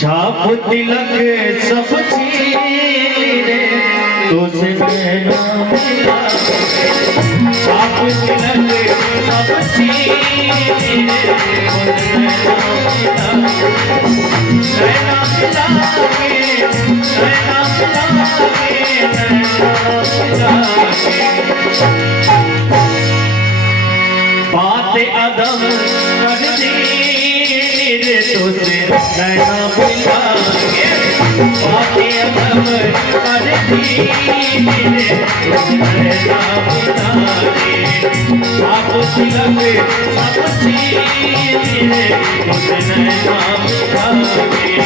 छाप तिलक सब चीर तुझे नैना मिला छाप तिलक सब चीर तुझे नैना मिला नैना मिला के नैना मिला के नैना मिला के बात अदम कर दी रे तुझे नैना मिला के बात अदम कर दी रे तुझे नैना मिला के आप तिलक सब चीर रे तुझे नैना मिला के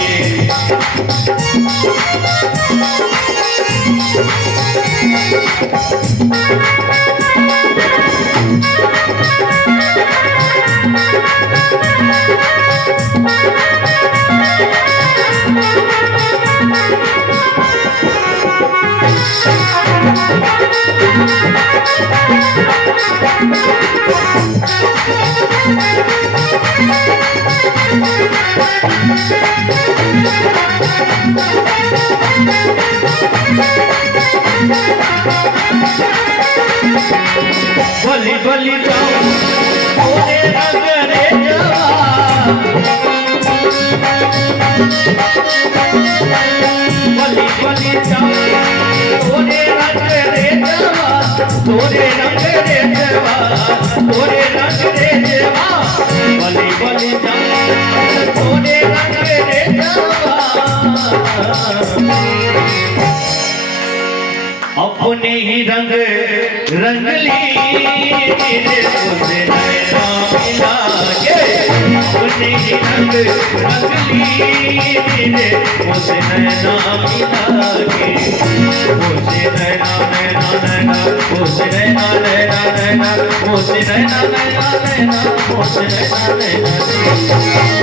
बलि बलि जाओ ओरे नगरे जावा बलि बलि जाओ ओरे नगरे जावा ओरे नगरे जावा ओरे नगरे जावा बलि बलि जाओ ओरे नगरे जावा अपने ही रंग रंगली तुझे नैना मिला के अपने ही रंग रंगली तुझे नैना मिला के मुझे नैना नैना नैना मुझे नैना नैना नैना मुझे नैना नैना नैना मुझे नैना नैना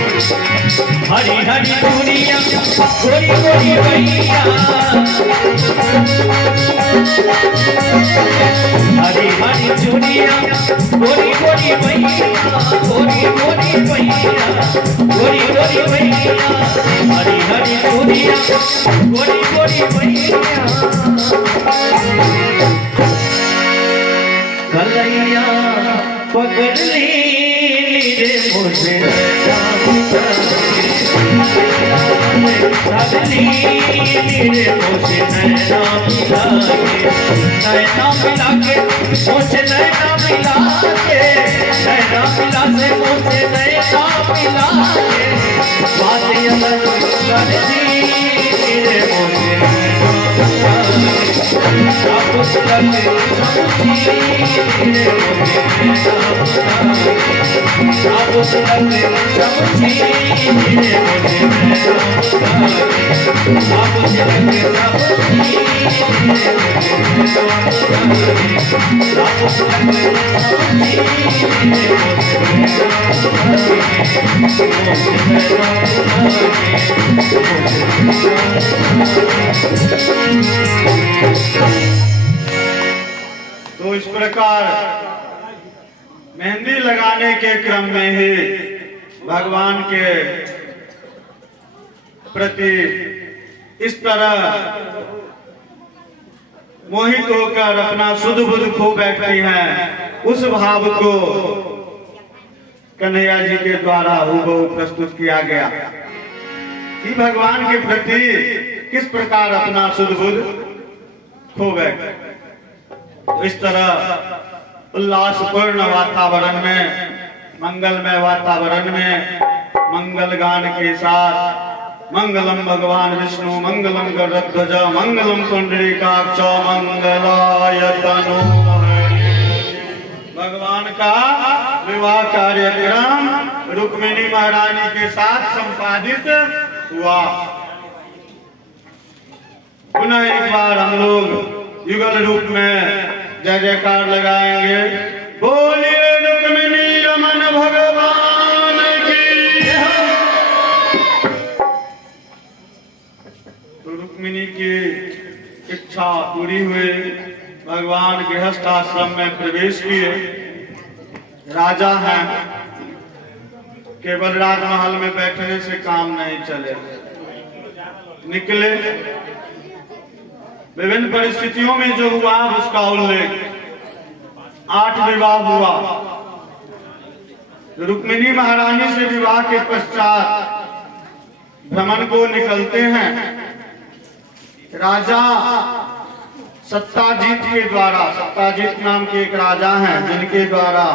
हरी हरी दुनिया गोरी गोरी भैया हरी हरी दुनिया गोरी गोरी भैया गोरी गोरी भैया गोरी गोरी भैया हरी हरी दुनिया गोरी गोरी भैया कलैया पकड़ ली रे मुझे रे मुझे नैना मिला के मुझे नैना मिला के नैना मिला से मुझे नैना मिला के बात अलग कर दी रे मुझे नैना मिला आप तिलक सब चीर रे मुझे नैना मिला आप तिलक सब चीर रे मुझे नैना आप तिलक सब चीर तो इस प्रकार मेहंदी लगाने के क्रम में ही भगवान के प्रति इस तरह मोहित होकर अपना शुद्ध बुद्ध खो बैठती हैं, उस भाव को कन्हैया जी के द्वारा हूबहू प्रस्तुत किया गया कि भगवान के प्रति किस प्रकार अपना शुद्ध बुद्ध खो बैठे। इस तरह उल्लासपूर्ण वातावरण में, मंगलमय वातावरण में मंगल गान के साथ मंगलम भगवान विष्णु मंगलम गरुड़ध्वज मंगलम पुंडरीकाक्ष मंगलाय तनोहरि। भगवान का विवाह कार्यक्रम रुक्मिणी महारानी के साथ संपादित हुआ। पुनः एक बार हम लोग युगल रूप में जय जयकार लगाएंगे। बोलिए रुक्मिणी रमन भगवान की। तो रुक्मिणी की इच्छा पूरी हुई, भगवान गृहस्थ आश्रम में प्रवेश किए। राजा हैं, केवल राजमहल में बैठने से काम नहीं चले, निकले। विभिन्न परिस्थितियों में जो हुआ उसका उल्लेख। 8 विवाह हुआ। रुक्मिणी महारानी से विवाह के पश्चात भ्रमण को निकलते हैं। राजा सत्ताजीत के द्वारा, सत्ताजीत नाम के एक राजा हैं जिनके द्वारा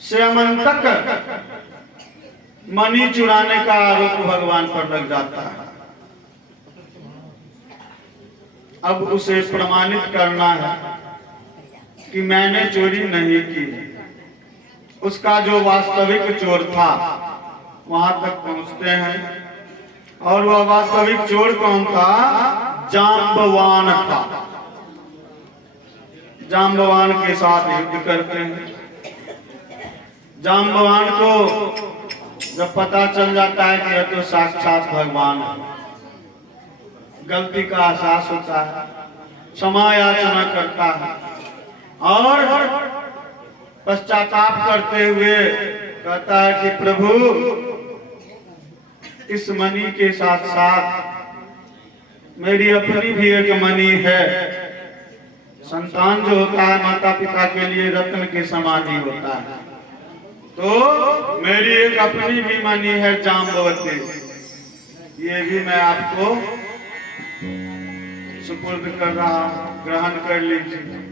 श्यामंतक मणि चुराने का आरोप भगवान पर लग जाता है। अब उसे प्रमाणित करना है कि मैंने चोरी नहीं की। उसका जो वास्तविक चोर था वहां तक पहुंचते हैं, और वह वास्तविक चोर कौन था? जाम्बवान था। जाम्बवान के साथ युद्ध करते हैं। जाम्बवान को जब पता चल जाता है कि यह तो साक्षात भगवान है, गलती का एहसास होता है, क्षमा याचना करता है और पश्चाताप करते हुए कहता है कि प्रभु, इस मणि के साथ साथ मेरी अपनी भी एक मणि है। संतान जो होता है माता पिता के लिए रत्न के समान ही होता है, तो मेरी एक अपनी भी मणि है जाम्बवती, ये भी मैं आपको सुपुर्द कर रहा हूं, ग्रहण कर लीजिए।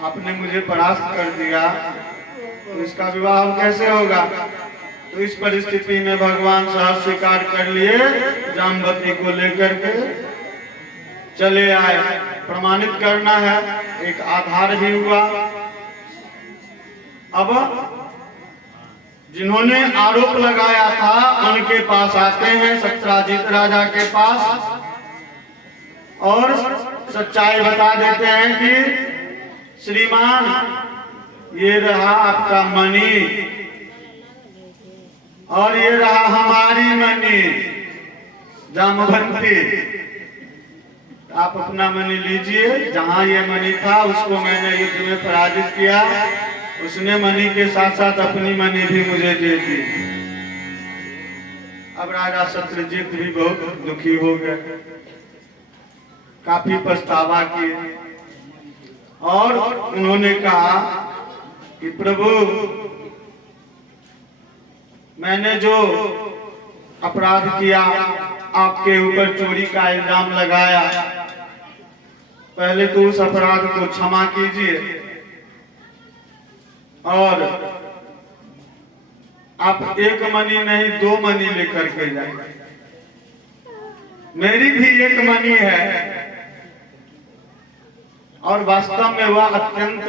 आपने मुझे परास्त कर दिया तो इसका विवाह कैसे होगा? तो इस परिस्थिति में भगवान सहज स्वीकार कर लिए, जाम्बवती को लेकर के चले आए। प्रमाणित करना है, एक आधार भी हुआ। अब जिन्होंने आरोप लगाया था उनके पास आते हैं, सत्ताजीत राजा के पास, और सच्चाई बता देते हैं कि श्रीमान, ये रहा आपका मणि और ये रहा हमारी मणि जाम्बवती, आप अपना मणि लीजिए। जहां ये मणि था उसको मैंने युद्ध में पराजित किया, उसने मणि के साथ साथ अपनी मणि भी मुझे दे दी। अब राजा सत्यजीत भी बहुत दुखी हो गए, काफी पछतावा किए और उन्होंने कहा कि प्रभु, मैंने जो अपराध किया, आपके ऊपर चोरी का इल्जाम लगाया, पहले तो उस अपराध को क्षमा कीजिए और आप एक मणि नहीं 2 मणि लेकर के जाए। मेरी भी एक मणि है। और वास्तव में वह अत्यंत,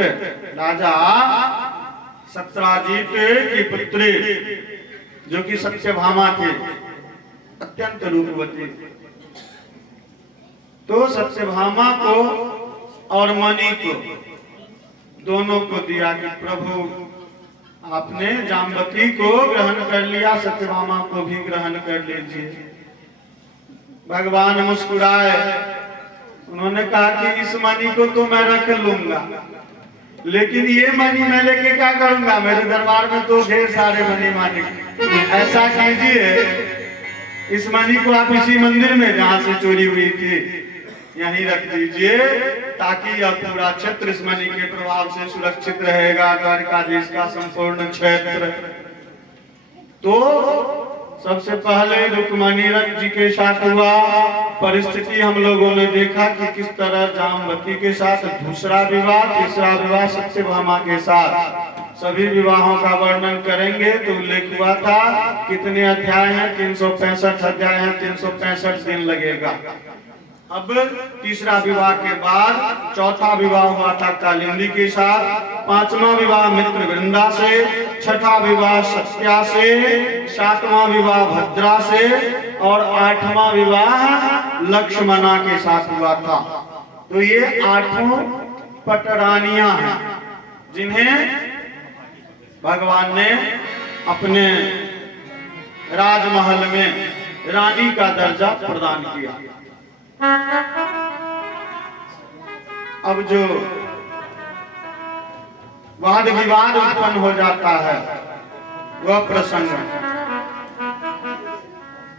राजा सत्ताजीत की पुत्री जो कि सत्यभामा थी, अत्यंत रूपवती, तो सत्यभामा को और मणि को दोनों को दिया कि प्रभु, आपने जाम्बवती को ग्रहण कर लिया, सत्यभामा को भी ग्रहण कर लीजिए। भगवान मुस्कुराए, उन्होंने कहा कि इस मणि को तो मैं रख लूंगा, लेकिन ये मणि मैं लेके क्या करूंगा? मेरे दरबार में तो ढेर सारे मणि मालिक। ऐसा कीजिए, इस मणि को आप इसी मंदिर में जहां से चोरी हुई थी यहीं रख दीजिए, ताकि यह पूरा क्षेत्र इस मणि के प्रभाव से सुरक्षित रहेगा, द्वारकाधीश का संपूर्ण क्षेत्र। तो सबसे पहले रुक्मिणी जी के साथ हुआ परिस्थिति, हम लोगों ने देखा कि किस तरह जाम्बवती के साथ दूसरा विवाह, तीसरा विवाह सत्यभामा के साथ। सभी विवाहों का वर्णन करेंगे तो उल्लेख हुआ था कितने अध्याय हैं? 365 अध्याय हैं, 365 दिन लगेगा। अब तीसरा विवाह के बाद चौथा विवाह हुआ था कालिंदी के साथ, पांचवा विवाह मित्र वृंदा से, छठा विवाह सत्या से, सातवां विवाह भद्रा से और आठवां विवाह लक्ष्मणा के साथ हुआ था। तो ये आठों पटरानियां हैं जिन्हें भगवान ने अपने राजमहल में रानी का दर्जा प्रदान किया। अब जो वाद विवाद उत्पन्न हो जाता है वह प्रसंग,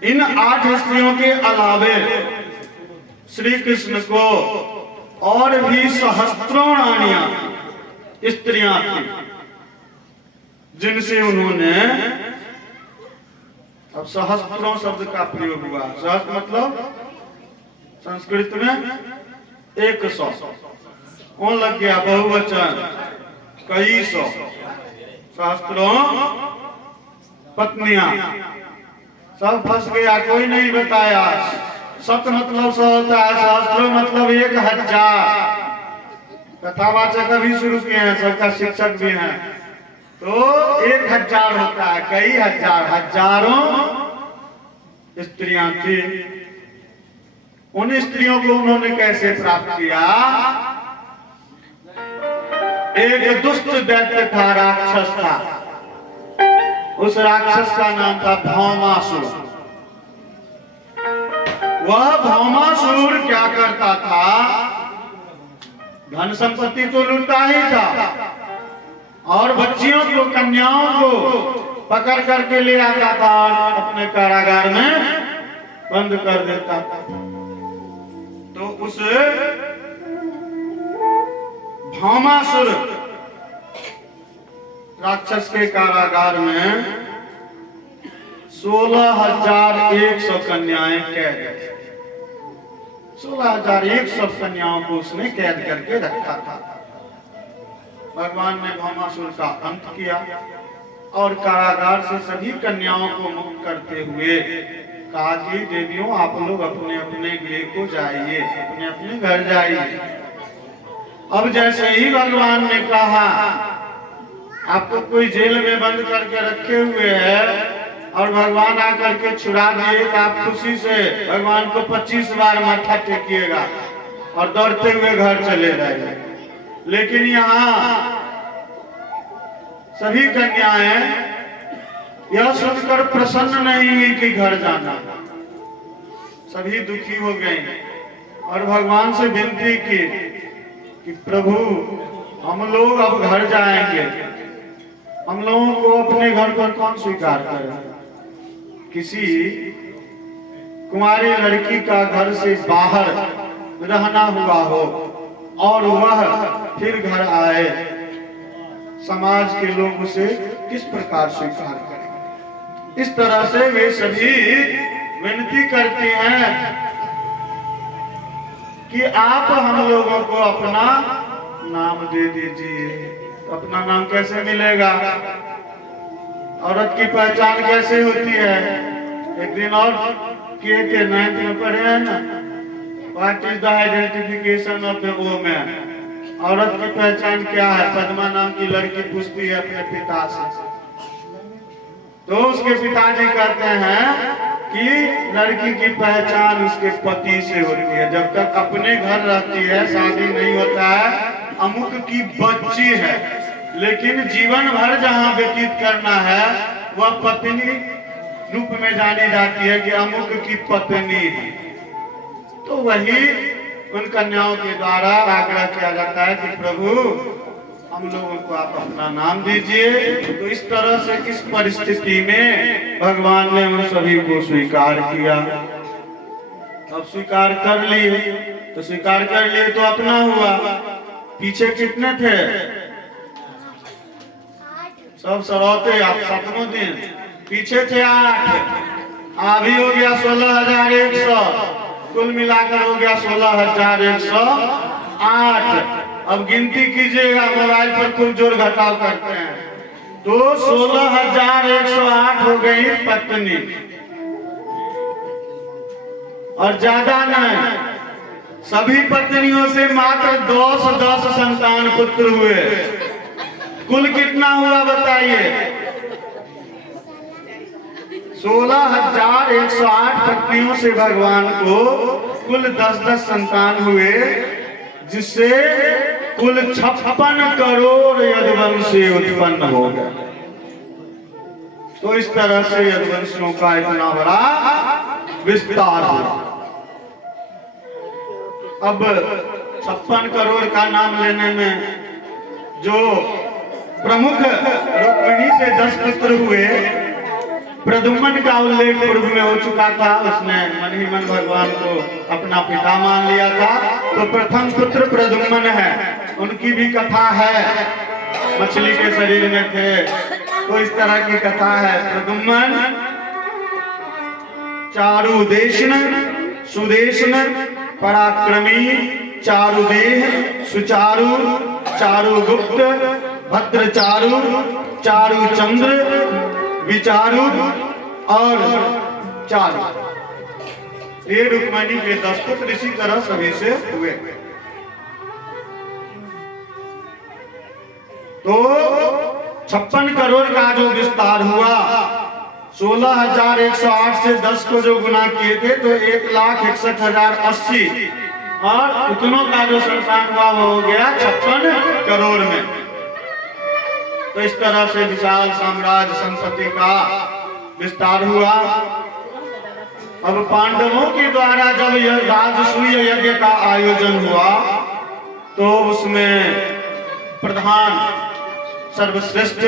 इन 8 स्त्रियों के अलावे श्री कृष्ण को और भी सहस्त्रों रानियां स्त्रियां थी जिनसे उन्होंने, अब सहस्त्रों शब्द का प्रयोग हुआ, सहस्त्र मतलब संस्कृत में 100, कौन लग गया बहुवचन, कई सौ, सहस्त्रों पत्नियां, सब फंस गया, कोई नहीं बताया। सत मतलब 100 होता है, सहस्त्रों मतलब 1000। कथावाचक अभी शुरू किए हैं, सबका शिक्षक भी हैं, तो 1000 होता है, कई हजार, हजारों स्त्रियां थी। उन स्त्रियों को उन्होंने कैसे प्राप्त किया? एक दुष्ट दैत्य था, राक्षस था, उस राक्षस का नाम था भौमासुर। वह भौमासुर क्या करता था? धन संपत्ति तो लूटता ही था और बच्चियों को, कन्याओं को पकड़ करके ले आता था और अपने कारागार में बंद कर देता था। तो उस भौमासुर राक्षस के कारागार में 16,100 कन्याएं कैद, 16,100 कन्याओं को उसने कैद करके रखा था। भगवान ने भौमासुर का अंत किया और कारागार से सभी कन्याओं को मुक्त करते हुए कहा कि देवियों, आप लोग अपने अपने गृह को जाइए, अपने अपने घर जाइए। अब जैसे ही भगवान ने कहा आपको कोई जेल में बंद करके रखे हुए है और भगवान आकर के छुड़ा दिए, तो आप खुशी से भगवान को 25 बार माथा टेकिएगा और दौड़ते हुए घर चले जाएंगे। लेकिन यहाँ सभी कन्याएं यह सोचकर प्रसन्न नहीं हुई कि घर जाना, सभी दुखी हो गई और भगवान से विनती की कि प्रभु, हम लोग अब घर जाएंगे, हम लोगों को अपने घर पर कौन स्वीकार करे? किसी कुंवारी लड़की का घर से बाहर रहना हुआ हो और वह फिर घर आए, समाज के लोग उसे किस प्रकार स्वीकार करें? इस तरह से वे सभी विनती करते हैं कि आप हम लोगों को अपना नाम दे दीजिए। अपना नाम कैसे मिलेगा? औरत की पहचान कैसे होती है? एक दिन और किए थे, 9th में पढ़े हैं ना, what is the identification of the women? औरत की पहचान क्या है? पद्मा नाम की लड़की पूछती है अपने पिता से, तो उसके पिताजी कहते हैं कि लड़की की पहचान उसके पति से होती है। जब तक अपने घर रहती है, शादी नहीं होता है, अमुक की बच्ची है, लेकिन जीवन भर जहाँ व्यतीत करना है वह पत्नी रूप में जानी जाती है कि अमुक की पत्नी है। तो वही उन कन्याओं के द्वारा आग्रह किया जाता है कि प्रभु, हम लोगों को आप अपना नाम दीजिए। तो इस तरह से इस परिस्थिति में भगवान ने उन सभी को स्वीकार किया। अब स्वीकार कर लिए, तो स्वीकार कर लिए तो अपना हुआ। पीछे कितने थे? सब सरौते, आप 7वें दिन पीछे थे 8, अभी हो गया 16,100, कुल मिलाकर हो गया 16,108। अब गिनती कीजिएगा, मोबाइल पर खूब जोर घटाव करते हैं, तो 16,108 हो गई पत्नी, और ज्यादा नहीं, सभी पत्नियों से मात्र 10 संतान पुत्र हुए। कुल कितना हुआ बताइए? 16,108 पत्नियों से भगवान को कुल 10 संतान हुए, जिससे कुल 56 करोड़ यदुवंशी उत्पन्न हो गए। तो इस तरह से यदुवंशियों का इतना बड़ा विस्तार हुआ। अब 56 करोड़ का नाम लेने में जो प्रमुख रुक्मिणी से 10 पुत्र हुए, प्रद्युम्न का उल्लेख पूर्व में हो चुका था। उसने मन ही मन भगवान को अपना पिता मान लिया था। तो प्रथम पुत्र प्रद्युम्न है, उनकी भी कथा है। मछली के शरीर में थे, तो इस तरह की कथा है। प्रद्युम्न चारुदेशन सुदेशन पराक्रमी चारुदेह सुचारु चारुगुप्त भद्रचारु चारुचंद्र विचारु और चारु, ये रुक्मिणी के 10 पुत्र इसी तरह सभी से हुए। तो 56 करोड़ का जो विस्तार हुआ, 16,108 से 10 को जो गुना किए थे तो 1,61,080, और उतनों का जो संतान हुआ वो हो गया 56 करोड़ में। तो इस तरह से विशाल साम्राज्य संपत्ति का विस्तार हुआ। अब पांडवों के द्वारा जब यह राजसूय यज्ञ का आयोजन हुआ, तो उसमें प्रधान सर्वश्रेष्ठ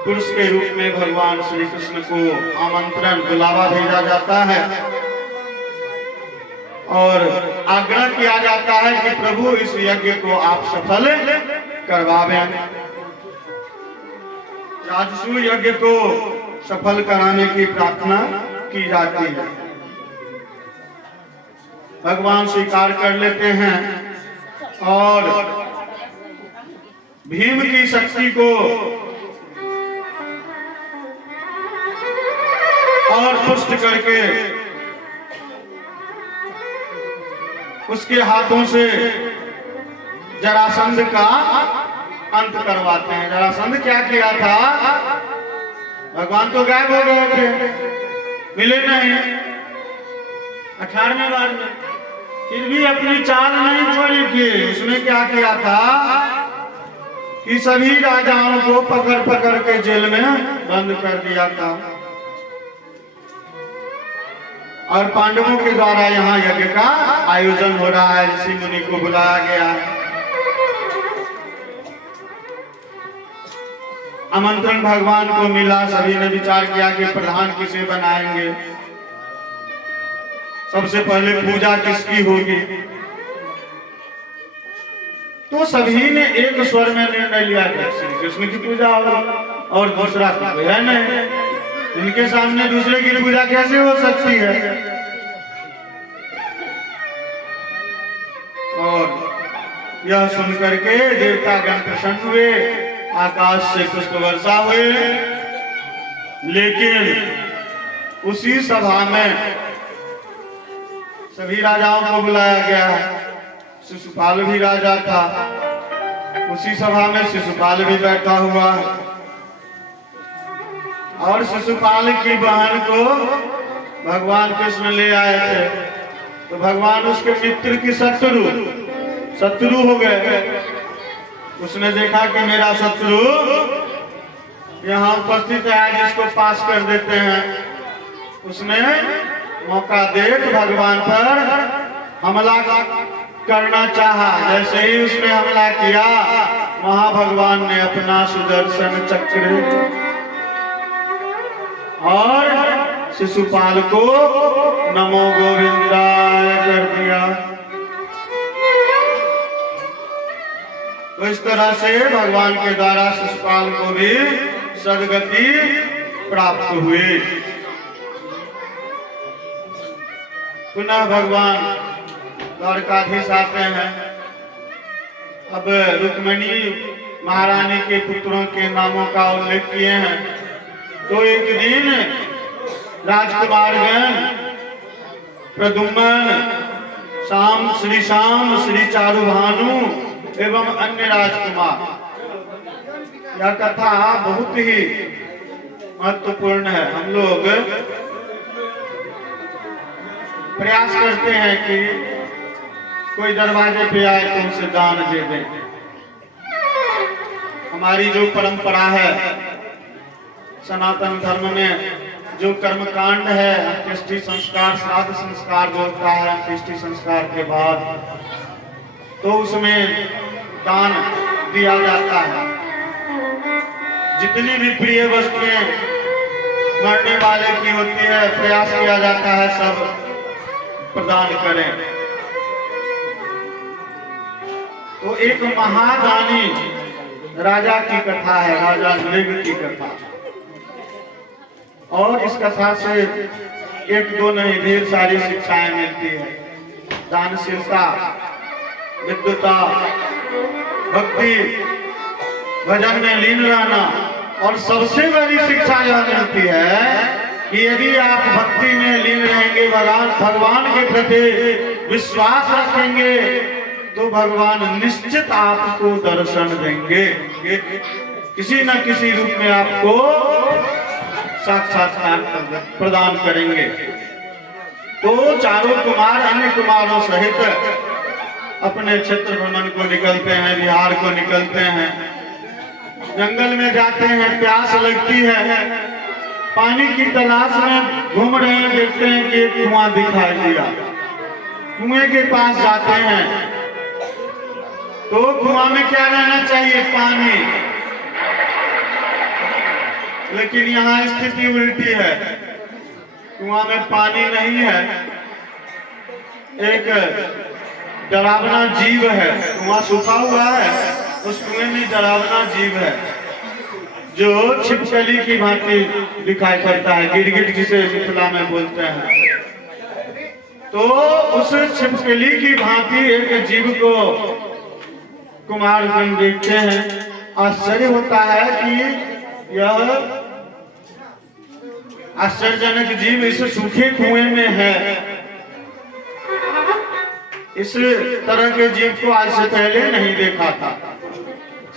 पुरुष के रूप में भगवान श्री कृष्ण को आमंत्रण बुलावा भेजा जाता है और आग्रह किया जाता है कि प्रभु इस यज्ञ को आप सफल करवावें। राजसूय यज्ञ को सफल कराने की प्रार्थना की जाती है। भगवान स्वीकार कर लेते हैं और भीम की शक्ति को और पुष्ट करके उसके हाथों से जरासंध का अंत करवाते हैं। जरासंध क्या किया था? भगवान तो गायब हो गए थे, मिले नहीं 18वें बार में, फिर भी अपनी चाल नहीं छोड़ी थी। उसने क्या किया था कि सभी राजाओं को पकड़ पकड़ के जेल में बंद कर दिया था और पांडवों के द्वारा यहाँ यज्ञ का आयोजन हो रहा है। ऋषि मुनि को बुलाया गया है, आमंत्रण भगवान को मिला। सभी ने विचार किया कि प्रधान किसे बनाएंगे, सबसे पहले पूजा किसकी होगी। तो सभी ने एक स्वर में निर्णय लिया कि श्री कृष्ण की पूजा होगी और दूसरा कोई है नहीं, इनके सामने दूसरे की पूजा कैसे हो सकती है। और यह सुनकर के देवतागण प्रसन्न हुए, आकाश से पुष्प वर्षा हुए। लेकिन उसी सभा में सभी राजाओं को बुलाया गया है। शिशुपाल भी राजा था, उसी सभा में शिशुपाल भी बैठा हुआ है और शिशुपाल की बहन को भगवान कृष्ण ले आए थे। तो भगवान उसके मित्र की शत्रु हो गए। उसने देखा कि मेरा शत्रु यहाँ उपस्थित है, आज इसको पास कर देते हैं। उसने मौका देख भगवान पर हमला करना चाहा। जैसे ही उसने हमला किया, वहां भगवान ने अपना सुदर्शन चक्र और शिशुपाल को नमो गोविंदाय कर दिया। तो इस तरह से भगवान के द्वारा शिशुपाल को भी सद्गति प्राप्त हुई। पुनः भगवान द्वारकाधीश आते हैं। अब रुक्मिणी महारानी के पुत्रों के नामों का उल्लेख किए हैं। तो एक दिन राजकुमारगण प्रद्युम्न श्याम श्री चारुभानु एवं अन्य राजकुमार। यह कथा बहुत ही महत्वपूर्ण है। हम लोग प्रयास करते हैं कि कोई दरवाजे पे आए तो उसे दान दे दें। हमारी जो परंपरा है सनातन धर्म में, जो कर्मकांड है, अंत्येष्टि संस्कार, श्राद्ध संस्कार जो होता है अंत्येष्टि संस्कार के बाद, तो उसमें दान दिया जाता है। जितनी भी प्रिय वस्तुएं मरने वाले की होती है, प्रयास किया जाता है सब प्रदान करें। तो एक महादानी राजा की कथा है, राजा नृग की कथा। और इस कथा से एक दो नहीं ढेर सारी शिक्षाएं मिलती है। दानशीलता, विद्वता, भक्ति, भजन में लीन रहना। और सबसे बड़ी शिक्षा यह मिलती है कि यदि आप भक्ति में लीन रहेंगे, भगवान के प्रति विश्वास रखेंगे, तो भगवान निश्चित आपको दर्शन देंगे, किसी न किसी रूप में आपको साक्षात्कार प्रदान करेंगे। तो चारों कुमार अन्य कुमारों सहित अपने क्षेत्र भ्रमण को निकलते हैं, बिहार को निकलते हैं, जंगल में जाते हैं। प्यास लगती है, पानी की तलाश में घूम रहे हैं, देखते हैं कि एक कुआं दिखाई दिया। कुएं के पास जाते हैं तो कुआं में क्या रहना चाहिए? पानी। लेकिन यहाँ स्थिति उल्टी है, कुआं में पानी नहीं है, एक डरावना जीव है। कुआं सूखा हुआ है, उस कुएं में डरावना जीव है जो छिपकली की भांति दिखाई पड़ता है, गिरगिट जिसे मिथिला में बोलते हैं। तो उस छिपकली की भांति एक जीव को कुमारगण देखते हैं। आश्चर्य होता है कि यह आश्चर्यजनक जीव इस सूखे कुएं में है। इस तरह के जीव को आज से पहले नहीं देखा था।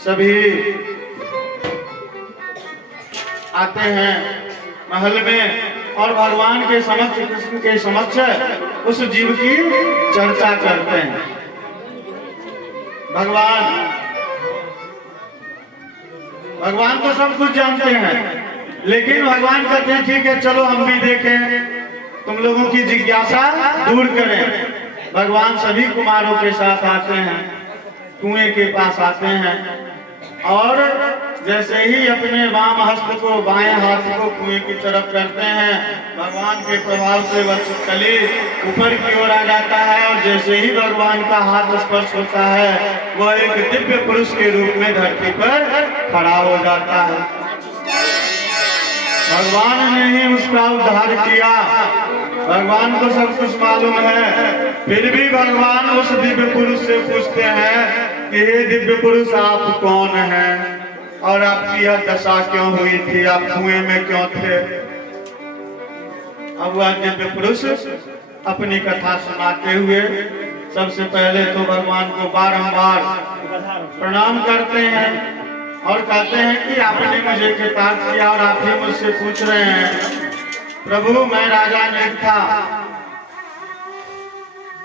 सभी आते हैं महल में और भगवान के समक्ष, कृष्ण के समक्ष उस जीव की चर्चा करते हैं। भगवान तो सब कुछ जानते हैं, लेकिन भगवान कहते हैं ठीक है चलो हम भी देखें, तुम लोगों की जिज्ञासा दूर करें। भगवान सभी कुमारों के साथ आते हैं, कुएं के पास आते हैं और जैसे ही अपने वाम हस्त को, बाएं हाथ को कुएं की तरफ करते हैं, भगवान के प्रभाव से वह छिपकली ऊपर की ओर आ जाता है और जैसे ही भगवान का हाथ स्पर्श होता है, वह एक दिव्य पुरुष के रूप में धरती पर खड़ा हो जाता है। भगवान ने ही उसका उद्धार किया, भगवान को सब कुछ मालूम है। फिर भी भगवान उस दिव्य पुरुष से पूछते हैं कि हे दिव्य पुरुष, आप कौन हैं और आपकी यह दशा क्यों हुई थी, आप कुएं में क्यों थे? अब वह दिव्य पुरुष अपनी कथा सुनाते हुए सबसे पहले तो भगवान को बारंबार प्रणाम करते हैं और कहते हैं कि आपने मुझे कृतार्थ किया और आप ही मुझसे पूछ रहे हैं। प्रभु, मैं राजा नृग था,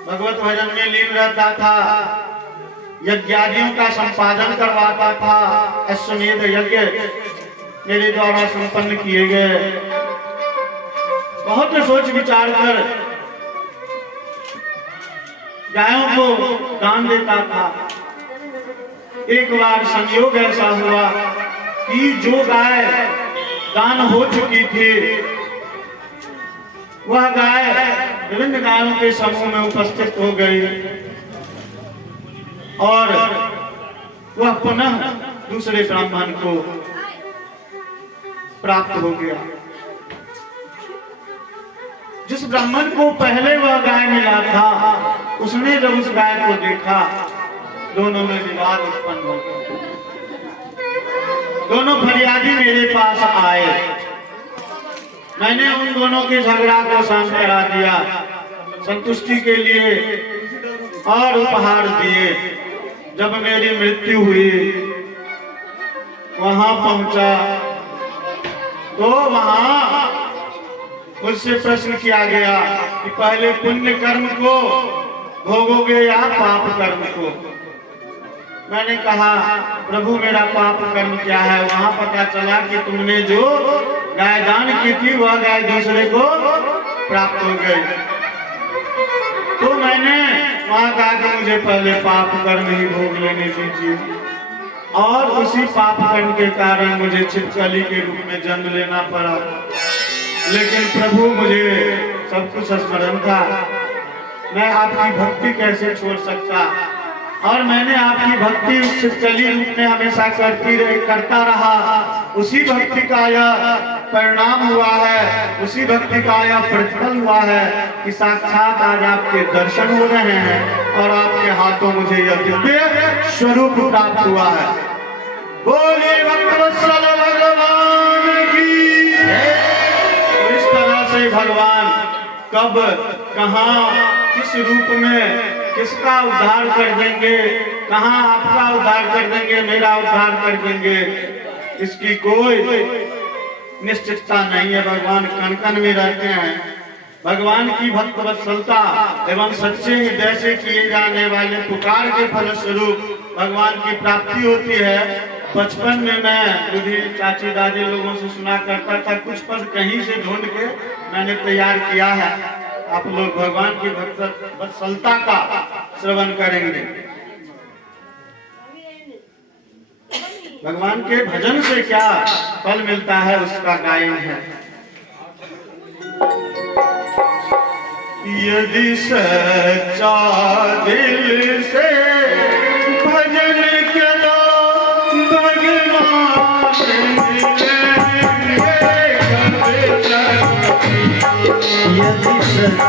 भगवत भजन में लीन रहता था, यज्ञादियों का संपादन करवाता था, अश्वमेध यज्ञ मेरे द्वारा संपन्न किए गए। बहुत सोच विचार कर गायों को दान देता था। एक बार संयोग ऐसा हुआ कि जो गाय दान हो चुकी थी, वह गाय विभिन्न गायों के समूह में उपस्थित हो गई और वह पुनः दूसरे ब्राह्मण को प्राप्त हो गया। जिस ब्राह्मण को पहले वह गाय मिला था, उसने जब उस गाय को देखा, दोनों में विवाद उत्पन्न हो गया। दोनों फरियादी मेरे पास आए, मैंने उन दोनों के झगड़ा को शांत करा दिया। संतुष्टि के लिए और उपहार दिए। जब मेरी मृत्यु हुई, वहां पहुंचा तो वहां मुझसे प्रश्न किया गया कि पहले पुण्य कर्म को भोगोगे या पाप कर्म को। मैंने कहा प्रभु मेरा पाप कर्म क्या है। वहां पता चला कि तुमने जो गाय दान की थी वह गाय दूसरे को प्राप्त हो गई। तो मैंने वहां कहा कि मुझे पहले पाप कर्म ही भोग लेने दीजिए, और उसी पाप कर्म के कारण मुझे छिपकली के रूप में जन्म लेना पड़ा। लेकिन प्रभु मुझे सब कुछ स्मरण था, मैं आपकी भक्ति कैसे छोड़ सकता। और मैंने आपकी भक्ति उस छिपकली रूप में हमेशा करता रहा। उसी भक्ति का यह परिणाम हुआ है, उसी भक्ति का यह प्रतिफल हुआ है कि साक्षात आज आपके दर्शन हो रहे हैं और आपके हाथों मुझे यह दिव्य स्वरूप प्राप्त हुआ है। बोलिए भक्तवत्सल भगवान की। और इस तरह से भगवान कब, कहाँ, किस रूप में किसका उद्धार कर देंगे, कहाँ आपका उद्धार कर देंगे, मेरा उद्धार कर देंगे, इसकी कोई निश्चितता नहीं है। भगवान कण कण में रहते हैं। भगवान की भक्त वत्सलता एवं सच्चे हृदय से किए जाने वाले पुकार के फलस्वरूप भगवान की प्राप्ति होती है। बचपन में मैं बुढ़ी चाची दादी लोगों से सुना करता था, कुछ पद कहीं से ढूंढ के मैंने तैयार किया है। आप लोग भगवान की भक्त वत्सलता का श्रवण करेंगे। भगवान के भजन से क्या फल मिलता है उसका गायन है। यदि सच्चा दिल से भजन करो भगवान मिलेंगे। यदि